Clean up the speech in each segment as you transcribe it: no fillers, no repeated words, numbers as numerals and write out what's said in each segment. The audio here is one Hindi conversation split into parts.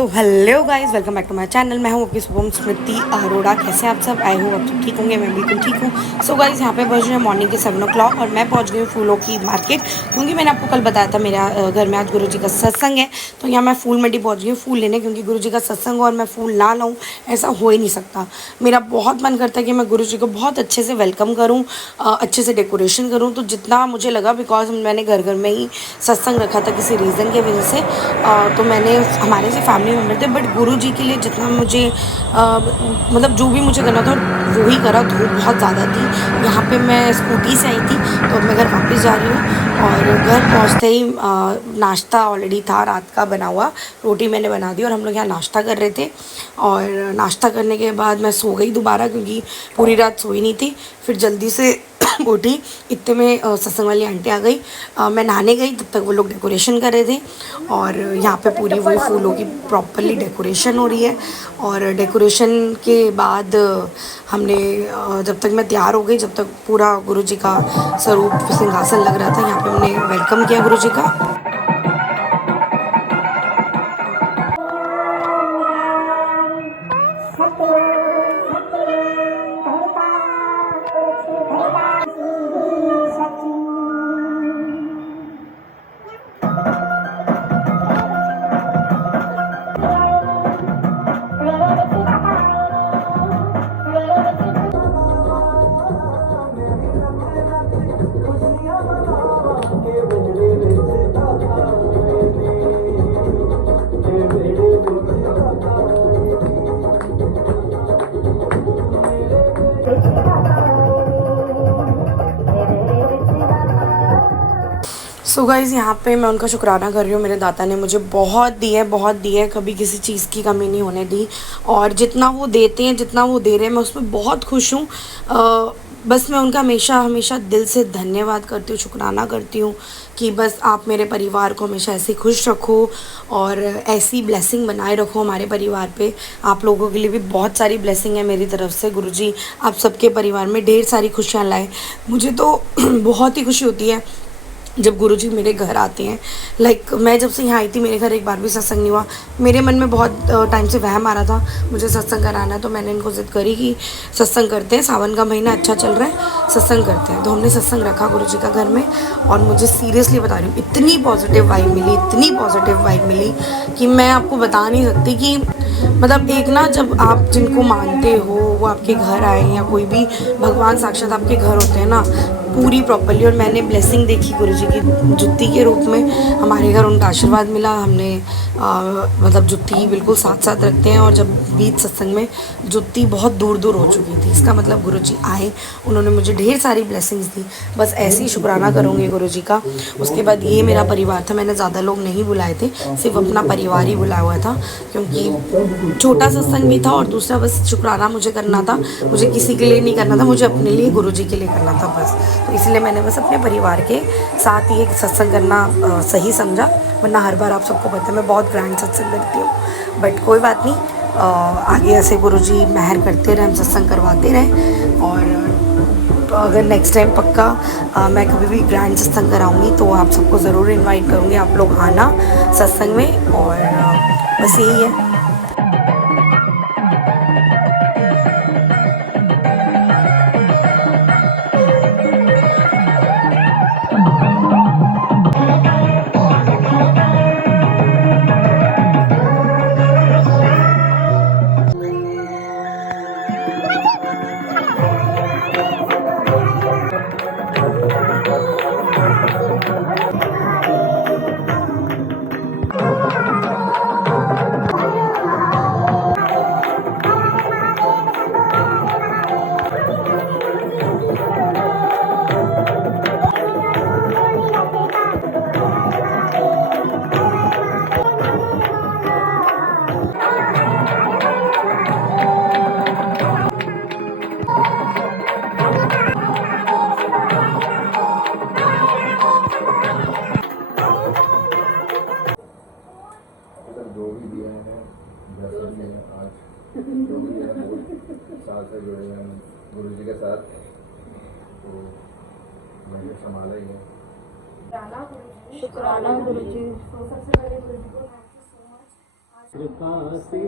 So hello guys, welcome back to my channel. मैं हूँ आपकी शुभम स्मृति अरोड़ा। कैसे हैं आप सब? आई हूँ आप सब ठीक होंगे। मैं बिल्कुल ठीक हूँ। सो गाइस, यहाँ पे बज रहे हैं मॉर्निंग के 7 o'clock और मैं पहुँच गई हूँ फूलों की मार्केट, क्योंकि मैंने आपको कल बताया था मेरा घर में आज गुरुजी का सत्संग है। तो यहाँ मैं फूल मंडी पहुँच गई हूँ फूल लेने, क्योंकि गुरुजी का सत्संग हो और मैं फूल ना लाऊँ, ऐसा हो ही नहीं सकता। मेरा बहुत मन करता है कि मैं गुरुजी को बहुत अच्छे से वेलकम करूँ, अच्छे से डेकोरेशन करूँ। तो जितना मुझे लगा, बिकॉज मैंने घर घर में ही सत्संग रखा था किसी रीज़न की वजह से, तो मैंने हमारे से फैमिली मेम्बर थे, बट गुरु जी के लिए जितना मुझे मतलब जो भी मुझे करना था वो ही करा। धूप बहुत ज़्यादा थी। यहाँ पे मैं स्कूटी से आई थी, तो अब मैं घर वापस जा रही हूँ। और घर पहुँचते ही नाश्ता ऑलरेडी था, रात का बना हुआ रोटी मैंने बना दी और हम लोग यहाँ नाश्ता कर रहे थे। और नाश्ता करने के बाद मैं सो गई दोबारा, क्योंकि पूरी रात सोई नहीं थी। फिर जल्दी से उठी, इतने में सत्संग वाली आंटी आ गई। मैं नहाने गई, तब तक वो लोग डेकोरेशन कर रहे थे। और यहाँ पे पूरी वही फूलों की प्रॉपरली डेकोरेशन हो रही है। और डेकोरेशन के बाद हमने जब तक मैं तैयार हो गई, जब तक पूरा गुरुजी का स्वरूप सिंहासन लग रहा था, यहाँ पे हमने वेलकम किया गुरुजी का। सो गाइज़, यहाँ पे मैं उनका शुक्राना कर रही हूँ। मेरे दाता ने मुझे बहुत दी है, कभी किसी चीज़ की कमी नहीं होने दी। और जितना वो देते हैं, जितना वो दे रहे हैं, मैं उसमें बहुत खुश हूँ। बस मैं उनका हमेशा दिल से धन्यवाद करती हूँ, शुक्राना करती हूँ कि बस आप मेरे परिवार को हमेशा ऐसे खुश रखो और ऐसी ब्लेसिंग बनाए रखो हमारे परिवार पे। आप लोगों के लिए भी बहुत सारी ब्लेसिंग है मेरी तरफ से। गुरुजी आप सबके परिवार में ढेर सारी खुशियाँ लाए। मुझे तो बहुत ही खुशी होती है जब गुरुजी मेरे घर आते हैं। लाइक मैं जब से यहाँ आई थी, मेरे घर एक बार भी सत्संग नहीं हुआ। मेरे मन में बहुत टाइम से वहम आ रहा था मुझे सत्संग कराना है, तो मैंने इनको ज़िद करी कि सत्संग करते हैं, सावन का महीना अच्छा चल रहा है, सत्संग करते हैं। तो हमने सत्संग रखा गुरुजी का घर में। और मुझे सीरियसली बता रही हूँ, इतनी पॉजिटिव वाइब मिली, इतनी पॉजिटिव वाइब मिली कि मैं आपको बता नहीं सकती। कि मतलब एक ना, जब आप जिनको मानते हो वो आपके घर आए, या कोई भी भगवान साक्षात आपके घर होते हैं ना, पूरी प्रॉपर्ली। और मैंने ब्लेसिंग देखी गुरुजी की जुत्ती के रूप में। हमारे घर उनका आशीर्वाद मिला। हमने मतलब जुत्ती बिल्कुल साथ साथ रखते हैं, और जब बीच सत्संग में जुत्ती बहुत दूर दूर हो चुकी थी, इसका मतलब गुरुजी आए, उन्होंने मुझे ढेर सारी ब्लेसिंग्स दी। बस ऐसे ही शुक्राना करूँगी गुरुजी का। उसके बाद ये मेरा परिवार था, मैंने ज़्यादा लोग नहीं बुलाए थे, सिर्फ अपना परिवार ही बुलाया हुआ था, क्योंकि छोटा सत्संग भी था। और दूसरा बस शुक्राना मुझे करना था, मुझे किसी के लिए नहीं करना था, मुझे अपने लिए गुरुजी के लिए करना था बस। तो इसलिए मैंने बस अपने परिवार के साथ ही एक सत्संग करना सही समझा। वरना हर बार आप सबको पता है मैं बहुत ग्रैंड सत्संग करती हूँ, बट कोई बात नहीं। आगे ऐसे गुरुजी मेहर करते रहे, हम सत्संग करवाते रहें। और अगर नेक्स्ट टाइम पक्का मैं कभी भी ग्रैंड सत्संग कराऊंगी, तो आप सबको ज़रूर इनवाइट करूँगी, आप लोग आना सत्संग में। और बस यही है। जो भी दिया है, जैसे भी है आज जो भी है, बहुत साल से जुड़े हैं गुरु जी के साथ, तो मैंने संभाला ही है। शुक्राना गुरु जी। तो सबसे पहले गुरु जी को थैंक यू सो मच। आज कृपा से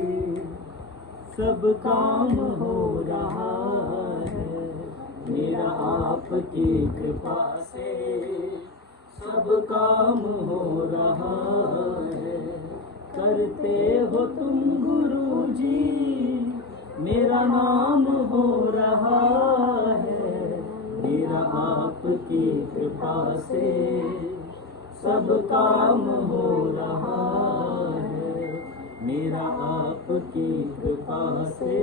सब काम हो रहा है, मेरा आपकी कृपा से सब काम हो रहा है। करते हो तुम गुरुजी, मेरा नाम हो रहा है, मेरा आपकी कृपा से सब काम हो रहा है, मेरा आपकी कृपा से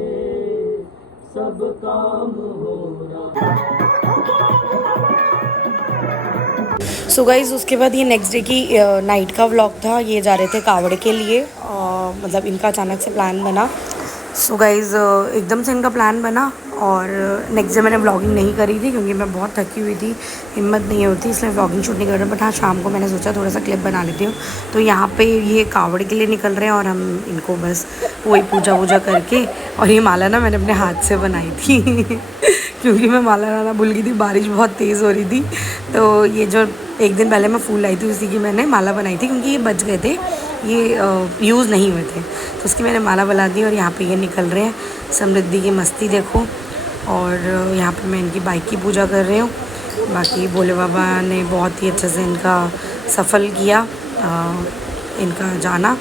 सब काम हो रहा है। सो गाइज़ उसके बाद ये नेक्स्ट डे की नाइट का व्लॉग था। ये जा रहे थे कावड़ के लिए, मतलब इनका अचानक से प्लान बना। सो गाइज़ एकदम से इनका प्लान बना और नेक्स्ट डे मैंने व्लॉगिंग नहीं करी थी क्योंकि मैं बहुत थकी हुई थी, हिम्मत नहीं होती, इसलिए व्लॉगिंग शूट नहीं कर रहा। बट हाँ, शाम को मैंने सोचा थोड़ा सा क्लिप बना लेती हूँ। तो यहाँ पे ये कावड़ के लिए निकल रहे हैं और हम इनको बस वही पूजा वूजा करके, और ये माला ना मैंने अपने हाथ से बनाई थी क्योंकि मैं माला लाना भूल गई थी, बारिश बहुत तेज़ हो रही थी। तो ये जो एक दिन पहले मैं फूल लाई थी उसी की मैंने माला बनाई थी, क्योंकि ये बच गए थे, ये यूज़ नहीं हुए थे, तो उसकी मैंने माला बना दी। और यहाँ पे ये निकल रहे हैं, समृद्धि की मस्ती देखो। और यहाँ पे मैं इनकी बाइक की पूजा कर रही हूँ। बाकी भोले बाबा ने बहुत ही अच्छे से इनका सफल किया, इनका जाना।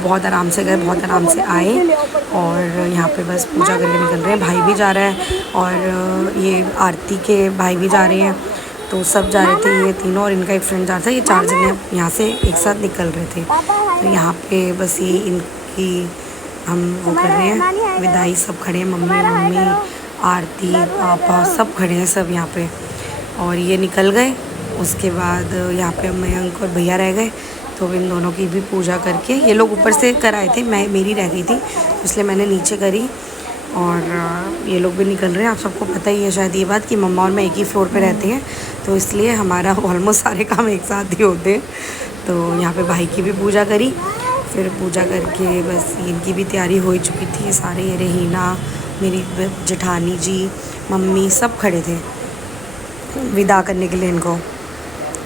बहुत आराम से गए, बहुत आराम से आए, और यहाँ पे बस पूजा करके निकल रहे हैं। भाई भी जा रहा है और ये आरती के भाई भी जा रहे हैं, तो सब जा रहे थे ये तीनों, और इनका एक फ्रेंड जा रहा था। ये 4 जने यहाँ से एक साथ निकल रहे थे। तो यहाँ पे बस ये इनकी हम वो कर रहे हैं विदाई। सब खड़े हैं, मम्मी, आरती, पापा सब खड़े हैं सब यहाँ पे। और ये निकल गए। उसके बाद यहाँ पे मयंक और भैया रह गए, तो इन दोनों की भी पूजा करके, ये लोग ऊपर से कराए थे, मैं मेरी रह गई थी इसलिए मैंने नीचे करी। और ये लोग भी निकल रहे हैं। आप सबको पता ही है शायद ये बात कि मम्मा और मैं एक ही फ्लोर पे रहते हैं, तो इसलिए हमारा ऑलमोस्ट सारे काम एक साथ ही होते हैं। तो यहाँ पे भाई की भी पूजा करी, फिर पूजा करके बस इनकी भी तैयारी हो ही चुकी थी। सारे ये रहीना, मेरी जेठानी जी, मम्मी सब खड़े थे विदा करने के लिए इनको।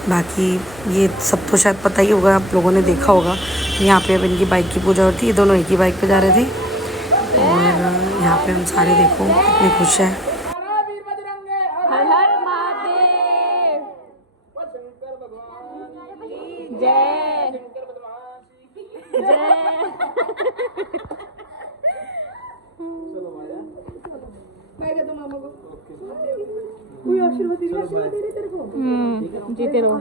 बाकी ये सब तो शायद पता ही होगा, आप लोगों ने देखा होगा। यहाँ पे अब इनकी बाइक की पूजा होती है, ये दोनों एक ही बाइक पे जा रहे थे। और यहाँ पे हम सारे देखो कितने खुश हैं। हर हर महादेव, जय जय। जीते रहो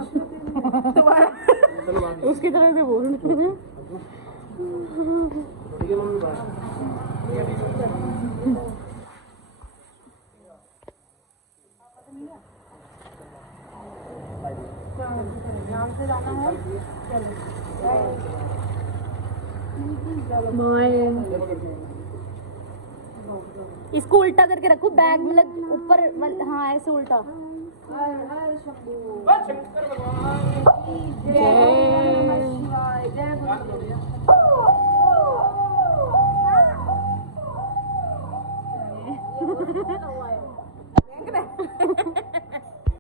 उसकी तरफ से बोल। इसको उल्टा करके रखो, बैग मतलब ऊपर, हाँ ऐसे उल्टा। जय